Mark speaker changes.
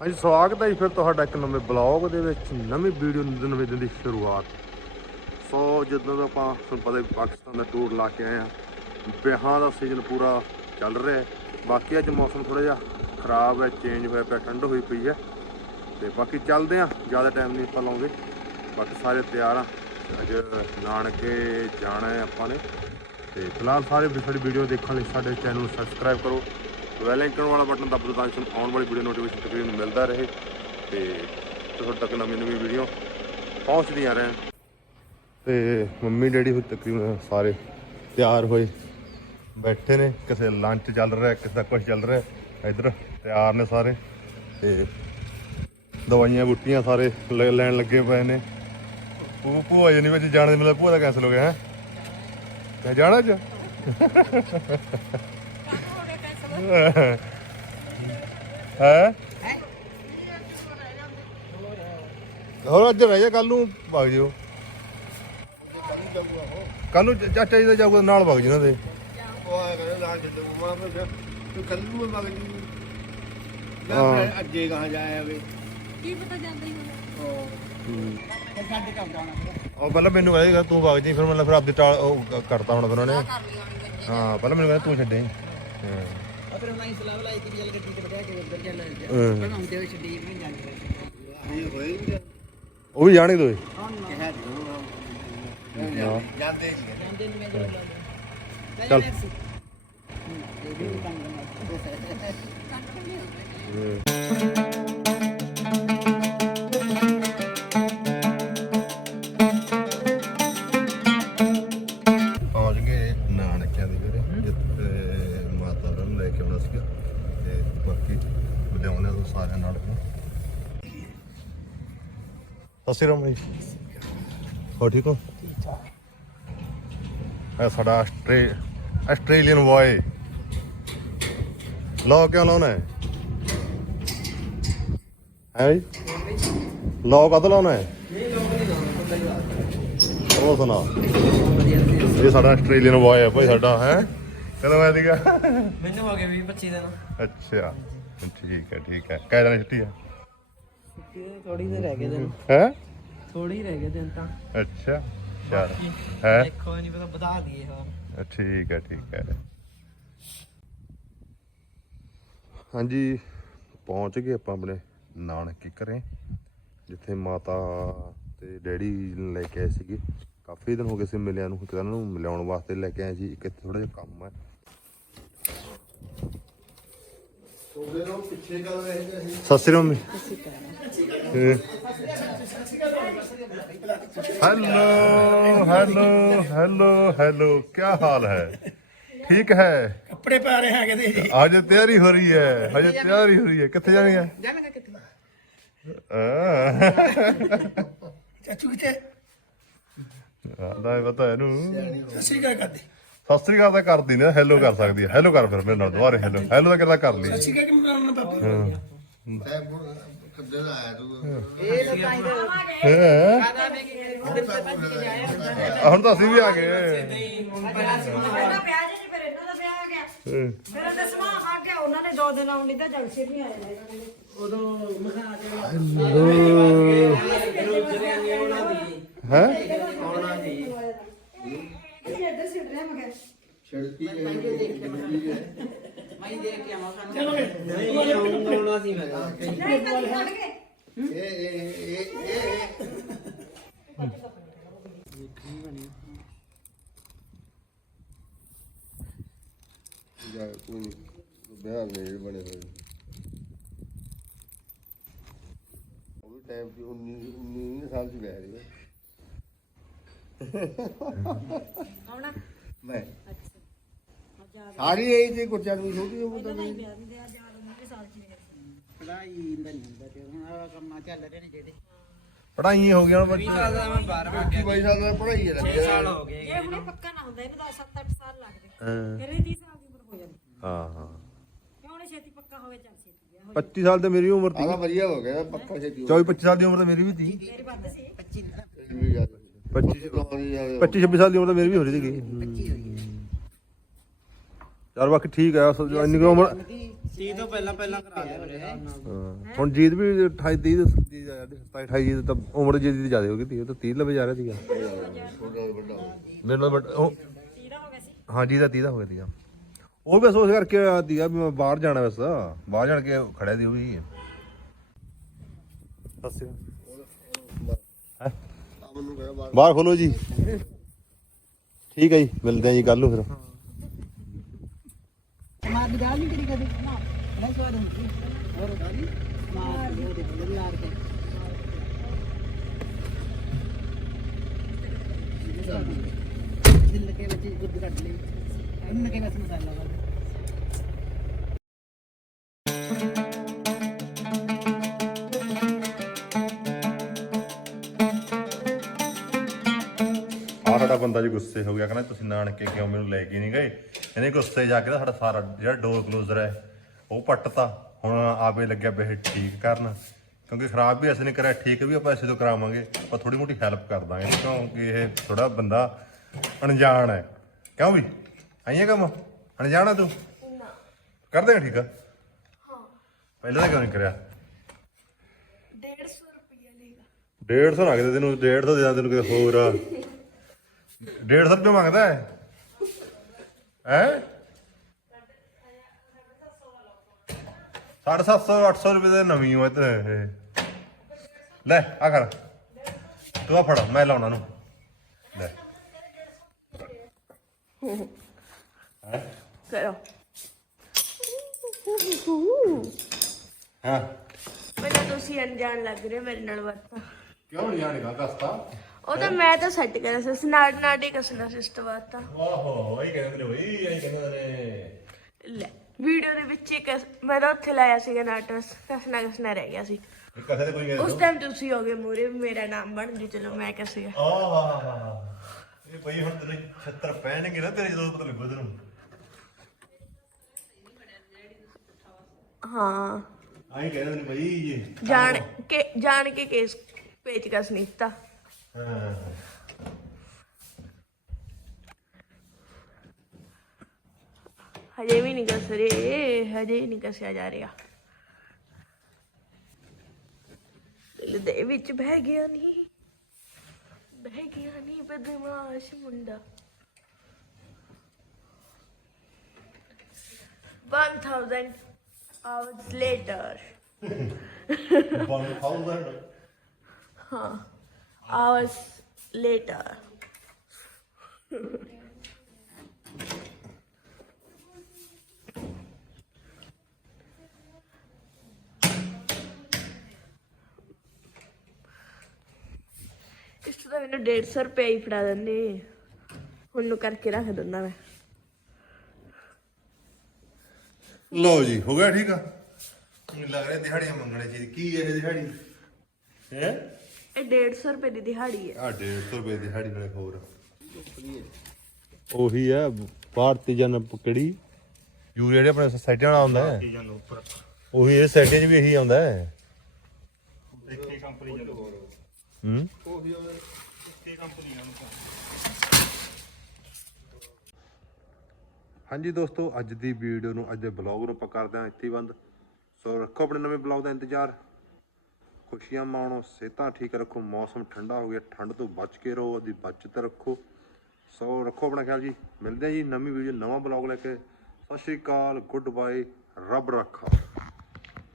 Speaker 1: ਹਾਂਜੀ ਸਵਾਗਤ ਹੈ ਜੀ ਫਿਰ ਤੁਹਾਡਾ ਇੱਕ ਨਵੇਂ ਬਲੌਗ ਦੇ ਵਿੱਚ, ਨਵੀਂ ਵੀਡੀਓ ਨਵੇਂ ਦਿਨ ਦੀ ਸ਼ੁਰੂਆਤ। ਸੋ ਜਦੋਂ ਦਾ ਆਪਾਂ, ਤੁਹਾਨੂੰ ਪਤਾ ਹੀ ਪਾਕਿਸਤਾਨ ਦਾ ਟੂਰ ਲਾ ਕੇ ਆਏ ਆ ਵਿਆਹਾਂ ਦਾ ਸੀਜ਼ਨ ਪੂਰਾ ਚੱਲ ਰਿਹਾ ਬਾਕੀ ਅੱਜ ਮੌਸਮ ਥੋੜਾ ਜਿਹਾ ਖਰਾਬ ਹੈ ਚੇਂਜ ਹੋਇਆ ਪਿਆ, ਠੰਡ ਹੋਈ ਪਈ ਹੈ। ਤੇ ਬਾਕੀ ਚੱਲਦੇ ਆ ਜ਼ਿਆਦਾ ਟਾਈਮ ਨਹੀਂ ਆਪਾਂ ਲਾਉਂਦੇ। ਬਾਕੀ ਸਾਰੇ ਤਿਆਰ ਆ ਅੱਜ ਨਾਨਕੇ ਜਾਣਾ ਹੈ ਆਪਾਂ ਨੇ। ਤੇ ਫਿਲਹਾਲ ਸਾਰੇ ਵੀ ਸਾਡੀ ਵੀਡੀਓ ਦੇਖਣ ਲਈ ਸਾਡੇ ਚੈਨਲ ਨੂੰ ਸਬਸਕ੍ਰਾਈਬ ਕਰੋ। ਬੈਲ ਆਈਕਨ ਵਾਲਾ ਬਟਨ ਦੱਬ ਦਿਓ ਤਾਂ ਤੁਹਾਨੂੰ ਆਉਣ ਵਾਲੀ ਵੀਡੀਓ ਨੋਟੀਫਿਕੇਸ਼ਨ ਤਕਰੀਬਨ ਮਿਲਦਾ ਰਹੇ ਤੇ ਤੁਹਾਡੇ ਤੱਕ ਨਵੀਂ ਨਵੀਂ ਵੀਡੀਓ ਪਹੁੰਚਦੀਆਂ ਰਹਿਣ। ਤੇ ਮੰਮੀ ਡੈਡੀ ਹੁਣ ਤਕਰੀਬਨ ਸਾਰੇ ਤਿਆਰ ਹੋਏ, ਬੈਠੇ ਨੇ, ਕਿਸੇ ਲੰਚ ਚੱਲ ਰਿਹਾ, ਕਿਸੇ ਦਾ ਕੁਝ ਚੱਲ ਰਿਹਾ, ਇੱਧਰ ਤਿਆਰ ਨੇ ਸਾਰੇ ਤੇ ਦਵਾਈਆਂ ਬੁੱਟੀਆਂ ਸਾਰੇ ਲੈਣ ਲੱਗੇ ਪਏ ਨੇ। ਭੂ ਭੂਆ ਜੀ ਨੇ ਵਿੱਚ ਜਾਣ ਦੇ ਮਤਲਬ ਭੂਆ ਦਾ ਕੈਂਸਲ ਹੋ ਗਿਆ, ਹੈ? ਤੇ ਜਾਣਾ ਅੱਜ? ਹੈ? ਹੋਰ ਅੱਜ ਰਹਿ ਜਾ ਕੱਲ ਨੂੰ ਵਗ ਜਿਓ। ਕੱਲ ਨੂੰ ਚਾਚਾ ਜੀ ਦਾ ਜਾਊਗਾ ਨਾਲ ਵਗ ਜੀ ਦੇ
Speaker 2: ਉਹ ਆ ਕਰੇ ਲਾਂ ਛੱਡ ਮਾਂ ਫਿਰ ਤੂੰ ਕੱਲ ਨੂੰ ਮਗ ਜੀ। ਜਾਂ ਅੱਗੇ ਕਹਾਂ ਜਾਇਆ ਵੇ
Speaker 3: ਕੀ ਪਤਾ ਜਾਂਦਾ ਹੀ ਹੋਣਾ
Speaker 2: ਤੇ ਛੱਡ ਕੇ ਆਉਣਾ
Speaker 1: ਉਹ ਪਹਿਲਾਂ ਮੈਨੂੰ ਕਹੇਗਾ ਤੂੰ ਵਗ ਜੀ ਫਿਰ ਮਤਲਬ ਫਿਰ ਆਪਦੇ ਟਾਲ ਕਰਤਾ ਹੁਣ ਫਿਰ ਉਹਨੇ। ਹਾਂ ਪਹਿਲਾਂ ਮੈਨੂੰ ਕਹਿੰਦਾ ਤੂੰ ਛੱਡੇ ਹਾਂ।
Speaker 4: ਅਦਰ ਮੈਂ ਸਲਾਹ ਲਾਈ ਕਿ ਜਲ ਗੱਡੀ ਤੇ ਬਿਠਾ ਕੇ ਉੱਧਰ ਚੱਲ
Speaker 1: ਹਾਂ।
Speaker 4: ਬਣਾਉਂਦੇ ਹੋਏ ਛੱਡੀ ਮੈਂ ਜਾਂਦੇ
Speaker 2: ਇਹ ਹੋਏ ਵੀ
Speaker 1: ਉਹ ਵੀ ਜਾਣੇ ਦੋਏ
Speaker 2: ਕਿਹਾ ਜੀ
Speaker 1: ਹਾਂ।
Speaker 2: ਜਾਂਦੇ ਨਹੀਂ
Speaker 4: ਜਾਂਦੇ ਨਹੀਂ ਮੈਂ ਜਦੋਂ
Speaker 1: ਚੱਲ।
Speaker 4: ਇਹ ਵੀ ਕੰਮ ਕਰਨਾ।
Speaker 1: ਬਾਕੀ ਲਿਆਉਣੇ ਤੋਂ ਸਾਰਿਆਂ ਨਾਲ। ਅਕਾਲ ਜੀ ਹੋ ਠੀਕ ਹੋ? ਇਹ ਸਾਡਾ ਆਸਟ੍ਰੇ ਆਸਟ੍ਰੇਲੀਅਨ ਬॉय ਲੋ ਕਿਉਂ ਲਾਉਣਾ ਹੈ? ਹੈ ਜੀ? ਲੋ ਕਦ ਲਾਉਣਾ ਹੈ? ਉਹ ਸੁਣਾ। ਇਹ ਸਾਡਾ ਆਸਟ੍ਰੇਲੀਅਨ ਬॉय ਹੈ ਭਾਈ ਸਾਡਾ ਹੈ? ਕਦੋਂ ਆਇਆ ਸੀਗਾ
Speaker 4: ਮੈਨੂੰ ਹੋ ਗਏ 20 25 ਦਿਨ
Speaker 1: ਅੱਛਾ। ਠੀਕ ਹੈ ਠੀਕ ਹੈ। ਕਾਇਦਾ ਨਾਲ ਛੁੱਟੀ ਹੈ?
Speaker 4: ਥੋੜੀ ਜਿਹੀ ਰਹਿ ਗਏ ਦਿਨ।
Speaker 1: ਹੈ?
Speaker 4: ਥੋੜੀ ਰਹਿ ਗਏ ਦਿਨ ਤਾਂ।
Speaker 1: ਅੱਛਾ ਚਲ। ਹੈ?
Speaker 4: ਦੇਖੋ ਨਹੀਂ ਪਤਾ ਵਧਾ ਦਈਏ ਹੋਰ।
Speaker 1: ਠੀਕ ਹੈ ਠੀਕ ਹੈ। ਹਾਂਜੀ ਪਹੁੰਚ ਗਏ ਆਪਾਂ ਆਪਣੇ ਨਾਨਕੀ ਘਰੇ ਜਿੱਥੇ ਮਾਤਾ ਤੇ ਡੈਡੀ ਲੈ ਕੇ ਆਏ ਸੀਗੇ। ਕਾਫੀ ਦਿਨ ਹੋ ਗਏ ਸੀ ਮਿਲਿਆਂ ਨੂੰ ਇੱਕ ਤਾਂ ਨੂੰ ਮਿਲਾਉਣ ਵਾਸਤੇ ਲੈ ਕੇ ਆਏ ਸੀ ਇੱਕ ਥੋੜਾ ਜਿਹਾ ਕੰਮ ਹੈ। ਸਤਿ ਸ੍ਰੀ ਅਕਾਲ ਹੈਲੋ ਹੈਲੋ ਹੈਲੋ ਹੈਲੋ ਕੀ ਹਾਲ ਹੈ? ਠੀਕ ਹੈ?
Speaker 4: ਕੱਪੜੇ ਪਾ ਰਹੇ ਹੈਗੇ ਤੇ ਅੱਜ
Speaker 1: ਤਿਆਰੀ ਹੋ ਰਹੀ ਹੈ ਅੱਜ ਤਿਆਰੀ ਹੋ ਰਹੀ ਹੈ। ਕਿੱਥੇ ਜਾਣੀ ਹੈ?
Speaker 4: ਜਾਵਾਂਗੇ ਕਿੱਥੇ?
Speaker 5: ਚਾਚੂ ਕਿੱਥੇ?
Speaker 1: ਆਂਦਾ ਹੈ ਬਤਾ
Speaker 5: ਇਹਨੂੰ। ਸਤਿ ਕਰਦੇ
Speaker 1: ਸਤਿ ਸ੍ਰੀ ਅਕਾਲ ਤਾਂ ਕਰਦੀ ਨੇ ਹੈਲੋ ਕਰ ਸਕਦੀ ਹੈ ਹੈਲੋ ਕਰ ਫਿਰ ਮੇਰੇ ਨਾਲ ਦੁਬਾਰੇ ਹੈਲੋ ਹੈਲੋ ਤਾਂ ਕਿਹਦਾ ਕਰ ਲਈ?
Speaker 5: ਸਸਰੀ ਕਾ ਕਿ ਮਨਾਉਣਾ ਬਾਪੂ
Speaker 2: ਸਾਹਿਬ ਕਿੱਦਾਂ ਦਾ ਆਇਆ ਤੂੰ
Speaker 4: ਇਹ ਤਾਂ ਤਾਂ
Speaker 1: ਹੈਂ?
Speaker 4: ਆਦਾ ਵੇ ਕਿ ਦਿਨ ਤੇ ਭੱਜ ਕੇ ਜਾਇਆ
Speaker 1: ਆ, ਹੁਣ ਤਾਂ ਅਸੀਂ ਵੀ ਆ ਗਏ
Speaker 3: ਨਹੀਂ
Speaker 4: ਕੇ
Speaker 1: ਹੈ?
Speaker 4: ਆਉਣਾ ਸੀ
Speaker 3: ਇਹ ਇੱਧਰ ਸਿੱਟ ਰਿਹਾ ਮੈਂ
Speaker 2: ਛੜਕੀ ਗਈ
Speaker 4: ਮੈਂ ਦੇਖ ਕੇ ਆਵਾਂ ਖਾਣਾ ਨਹੀਂ ਆਉਣਾ ਸੀ ਮੈਂ। ਤਾਂ।
Speaker 3: ਨਹੀਂ ਕਦੀ ਛੱਡ ਗਏ
Speaker 2: ਇਹ ਇਹ ਇਹ ਇਹ ਜਾ ਕੋਈ ਨਹੀਂ ਵਿਆਹ ਮੇਰੇ ਬਣੇ ਹੋਏ ਉਹ ਵੀ ਟਾਈਮ ਸੀ 19 19 ਸਾਲ ਦੀ ਵਿਆਹ ਰਹੀ
Speaker 3: ਕੌਣਾ
Speaker 2: ਸਾਰੀ ਇਹ ਤੇ ਕੁਰਚਾ ਨੂੰ ਛੋਟੀ ਉਹ ਤਾਂ
Speaker 3: ਦੇ ਆ ਜਾ ਸਾਲ
Speaker 4: ਪੜਾਈ ਨਹੀਂ ਹੁੰਦਾ ਤੇ ਹੁਣ ਆ ਕੰਮਾਂ ਚੱਲ ਰਹੇ ਨੇ ਜਿਹੜੇ।
Speaker 1: ਪੜਾਈ ਹੋ ਗਿਆ ਹੁਣ ਬੱਚੀ।
Speaker 4: ਸਾਲ ਦਾ ਮੈਂ
Speaker 2: 12ਵਾਂ ਗਿਆ। ਸਾਲ ਦਾ ਪੜਾਈ ਹੈ
Speaker 4: 6
Speaker 3: ਇਹ ਹੁਣੇ ਪੱਕਾ ਨਾ ਹੁੰਦਾ ਇਹਨੂੰ 10 7 8 ਸਾਲ ਲੱਗਦੇ। ਫਿਰ 30 ਸਾਲ ਦੀ ਉਮਰ ਹੋ ਜਾਂਦੀ।
Speaker 1: ਹਾਂ ਹਾਂ।
Speaker 3: ਹੁਣ ਛੇਤੀ
Speaker 1: ਸਾਲ ਤੇ ਮੇਰੀ ਉਮਰ ਸੀ ਆਹ
Speaker 2: ਵਧੀਆ ਹੋ। ਗਿਆ ਪੱਕਾ ਛੇਤੀ
Speaker 1: ਸਾਲ ਦੀ ਉਮਰ ਤੇ ਮੇਰੀ ਵੀ ਸੀ
Speaker 3: ਮੇਰੀ ਬੰਦ ਸੀ।
Speaker 4: 25 ਵੀ
Speaker 1: ਗੱਲ
Speaker 2: 25
Speaker 1: 25 26 ਸਾਲ ਦੀ ਉਮਰ ਤਾਂ ਮੇਰੀ ਵੀ ਹੋ ਰਹੀ ਸੀਗੀ।
Speaker 4: 25 ਹੋਈ
Speaker 1: ਚਲ ਬਾਕੀ ਠੀਕ ਹੈ ਸੋ ਜੋ ਇੰਨੀ ਕੁ ਉਮਰ
Speaker 4: 30 ਤੋਂ ਪਹਿਲਾਂ ਪਹਿਲਾਂ ਕਰਾ ਲਿਆ ਮੇਰੇ ਹਿਸਾਬ ਨਾਲ।
Speaker 1: ਹਾਂ। ਹੁਣ ਜੀਤ ਵੀ 28 30 ਦੀ 27 28 ਜੀ ਤਾਂ ਉਮਰ ਜੀਤ ਦੀ ਜ਼ਿਆਦਾ ਹੋ ਗਈ ਤੀ ਉਹ ਤਾਂ 30 ਲਵੇ ਜਾ ਰਿਹਾ ਸੀਗਾ। ਮੇਰੇ ਨਾਲ ਵੱਡਾ- ਉਹ ਹਾਂ ਜੀ ਦਾ 30 ਦਾ ਹੋ ਗਿਆ ਸੀਗਾ। ਉਹ ਵੀ ਸੋਚ ਕਰਕੇ ਆਇਆ ਸੀਗਾ ਵੀ ਮੈਂ ਬਾਹਰ ਜਾਣਾ ਵੈਸਾ ਬਾਹਰ ਜਾਣ ਕੇ ਖੜਿਆ ਦੀ ਉਹ ਵੀ। ਸੱਸੇ
Speaker 2: ਆ ਮੈਨੂੰ ਕਹਿਆ ਬਾਹਰ
Speaker 1: ਬਾਹਰ ਖੋਲੋ ਜੀ। ਠੀਕ ਹੈ ਜੀ, ਮਿਲਦੇ ਆ ਜੀ ਕੱਲ ਨੂੰ ਫਿਰ।
Speaker 6: ਮਾਰ ਦੀ ਗੱਲ ਨਹੀਂ ਕਰੀ ਕਦੇ ਬੜਾ ਸਵਾਦ ਹੁੰਦੀ ਹੋਰ ਗਾਲੀ ਮਾਰ ਦੀ ਉਹਦੇ ਕੋਲ ਲਾਰ ਕੇ ਦਿਲ ਕੇ ਵਿੱਚ ਗੁੱਦ ਕੱਢ ਲਈ ਉਹਨੂੰ ਕੇ ਵਿੱਚ ਮਸਾਲਾ ਵਾ
Speaker 1: ਬੰਦਾ ਜੀ ਗੁੱਸੇ ਹੋ ਗਿਆ ਕਹਿੰਦਾ ਤੁਸੀਂ ਨਾਨਕੇ ਕਿਉਂ ਮੈਨੂੰ ਲੈ ਕੇ ਨਹੀਂ ਗਏ? ਇਹਨੇ ਗੁੱਸੇ ਜਾ ਕੇ ਨਾ ਸਾਡਾ ਸਾਰਾ ਜਿਹੜਾ ਡੋਰ ਕਲੋਜ਼ਰ ਹੈ ਉਹ ਪੱਟਤਾ। ਹੁਣ ਆਪੇ ਲੱਗਿਆ ਬਹਿ ਠੀਕ ਕਰਨ। ਕਿਉਂਕਿ ਖਰਾਬ ਵੀ ਅਸੀਂ ਨੇ ਕਰਿਆ ਠੀਕ ਵੀ ਆਪਾਂ ਇਸੇ ਤੋਂ ਕਰਾਵਾਂਗੇ। ਆਪਾਂ ਥੋੜੀ ਮੋਟੀ ਹੈਲਪ ਕਰ ਦਾਂਗੇ ਕਿਉਂਕਿ ਇਹ ਥੋੜਾ ਬੰਦਾ ਅਣਜਾਣ ਹੈ। ਕਿਉਂ ਵੀ? ਆਈਏ ਕੰਮ? ਅਣਜਾਣ ਤੂੰ? ਕਰ ਦੇਗਾ ਠੀਕ ਆ? ਹਾਂ। ਪਹਿਲਾਂ ਤਾਂ ਕਿਉਂ ਨਹੀਂ ਕਰਿਆ? 150 ਰੁਪਏ 150 ਨਾ ਕਿਤੇ ਤੈਨੂੰ 150 ਦੇ ਦਾਂ ਤੈਨੂੰ ਕਿਤੇ ਹੋਰ। ਆ 150 ਰੁਪਏ ਮੰਗਦਾ ਹੈ? ਹੈ? 750 800 ਰੁਪਏ ਦੇ ਨਵੀਂ ਹੋਏ ਤੇ। ਲੈ ਆ ਕਰ। ਤੂੰ ਆ ਫੜ ਮੈਂ ਲਾਉਣਾ ਨੂੰ ਲੈ।
Speaker 7: ਕਰੋ।
Speaker 1: ਹਾਂ।
Speaker 7: ਮੈਨੂੰ ਤੁਸੀਂ ਅਣਜਾਣ ਲੱਗ ਰਹੇ ਮੇਰੇ ਨਾਲ ਵਰਤਾ।
Speaker 1: ਕਿਉਂ ਨਹੀਂ ਆਣੇਗਾ ਦੱਸਤਾ
Speaker 7: ਉਹ ਤਾਂ ਮੈਂ ਤਾਂ ਸੈੱਟ ਕਰਿਆ ਸੀ ਸਨਾਡ ਨਾਡੀ ਕਸਣਾ ਸਿਸਟ ਵਰਤਾ
Speaker 1: ਓਹੋ ਇਹ ਕਹਿੰਦੇ ਨੇ ਬਈ ਇਹ ਕਹਿੰਦੇ ਨੇ।
Speaker 7: ਲੈ ਵੀਡੀਓ ਦੇ ਵਿੱਚ ਇੱਕ ਮੈਂ ਤਾਂ ਉੱਥੇ ਲਾਇਆ ਸੀਗਾ ਨਾਟਸ ਕਸਣਾ ਕਸਣਾ ਰਹਿ ਗਿਆ ਸੀ।
Speaker 1: ਇਹ ਕਥੇ ਤੇ ਕੋਈ
Speaker 7: ਉਸ ਟਾਈਮ ਤੁਸੀਂ ਹੋ ਗਏ ਮੂਰੇ ਮੇਰਾ ਨਾਮ ਬਣ ਜੀ ਚਲੋ ਮੈਂ ਕਿਹਾ ਸੀਗਾ।
Speaker 1: ਆਹ ਵਾਹ ਵਾਹ ਇਹ ਬਈ ਹੁਣ ਤੇਰੇ ਛੱਤਰ ਪਹਿਣਗੇ ਨਾ ਤੇਰੇ ਜਦੋਂ ਪਤਾ ਲੱਗੂ ਤੈਨੂੰ
Speaker 7: ਹਾਂ।
Speaker 1: ਆਈ ਕਹਿੰਦੇ ਨੇ ਬਈ ਇਹ
Speaker 7: ਜਾਣ ਕੇ ਜਾਣ ਕੇ ਕੇਸ ਪੇਚਕਸ ਨੀਤਾ
Speaker 1: ਹਾਂ
Speaker 7: ਹਜੇ ਵੀ ਨਹੀਂ ਕਸ ਰਹੇ ਹਜੇ ਨਹੀਂ ਕਸਿਆ ਜਾ ਰਿਹਾ। ਦਿਲ ਦੇ ਵਿੱਚ ਬਹਿ ਗਿਆ ਨਹੀਂ ਬਹਿ ਗਿਆ ਨਹੀਂ ਬਦਮਾਸ਼ ਮੁੰਡਾ। 1000 hours later
Speaker 1: 1000
Speaker 7: ਹਾਂ। Hours later. ਇਸ ਤੋਂ ਤਾਂ ਮੈਨੂੰ 150 ਰੁਪਏ ਹੀ ਫੜਾ ਦਿੰਦੇ। ਹੁਣ ਨੂੰ ਕਰਕੇ ਰੱਖ ਦਿੰਦਾ ਮੈਂ।
Speaker 1: ਲਓ ਜੀ ਹੋ ਗਿਆ ਠੀਕ ਆ? ਮੈਨੂੰ ਲੱਗ ਰਿਹਾ ਦਿਹਾੜੀਆਂ ਮੰਗਣੇ ਚੀਜ਼। ਕੀ ਹੈ ਇਹ ਦਿਹਾੜੀ? ਹੈ?
Speaker 7: ਇਹ 150 ਰੁਪਏ ਦੀ ਦਿਹਾੜੀ ਹੈ।
Speaker 1: ਆ 150 ਰੁਪਏ ਦੀ ਦਿਹਾੜੀ ਨਾਲੇ ਹੋਰ। ਉਹੀ ਹੈ ਭਾਰਤੀ ਜਨ ਕਿਹੜੀ? ਯੂਰੀਆ ਜਿਹੜੇ ਆਪਣੇ ਸੋਸਾਇਟੀ ਵਾਲਾ ਆਉਂਦਾ ਹੈ। ਉਹੀ ਇਹ 'ਚ ਵੀ ਇਹੀ ਆਉਂਦਾ ਹੈ। ਹੂੰ? ਹਾਂਜੀ ਦੋਸਤੋ ਅੱਜ ਦੀ ਵੀਡੀਓ ਨੂੰ ਅੱਜ ਦੇ ਬਲੌਗ ਨੂੰ ਆਪਾਂ ਕਰਦੇ ਹਾਂ ਇੱਥੇ ਹੀ ਬੰਦ। ਸੋ ਰੱਖੋ ਆਪਣੇ ਨਵੇਂ ਬਲੌਗ ਦਾ ਇੰਤਜ਼ਾਰ। ਖੁਸ਼ੀਆਂ ਮਾਣੋ, ਸਿਹਤਾਂ ਠੀਕ ਰੱਖੋ, ਮੌਸਮ ਠੰਡਾ ਹੋ ਗਿਆ, ਠੰਡ ਤੋਂ ਬਚ ਕੇ ਰਹੋ ਉਹਦੀ ਬਚਤ ਰੱਖੋ। ਸੋ ਰੱਖੋ ਆਪਣਾ ਖਿਆਲ ਜੀ। ਮਿਲਦੇ ਹਾਂ ਜੀ ਨਵੀਂ ਵੀਡੀਓ ਨਵਾਂ ਬਲੌਗ ਲੈ ਕੇ। ਸਤਿ ਸ਼੍ਰੀ ਅਕਾਲ ਗੁੱਡ ਬਾਏ ਰੱਬ ਰੱਖਾ।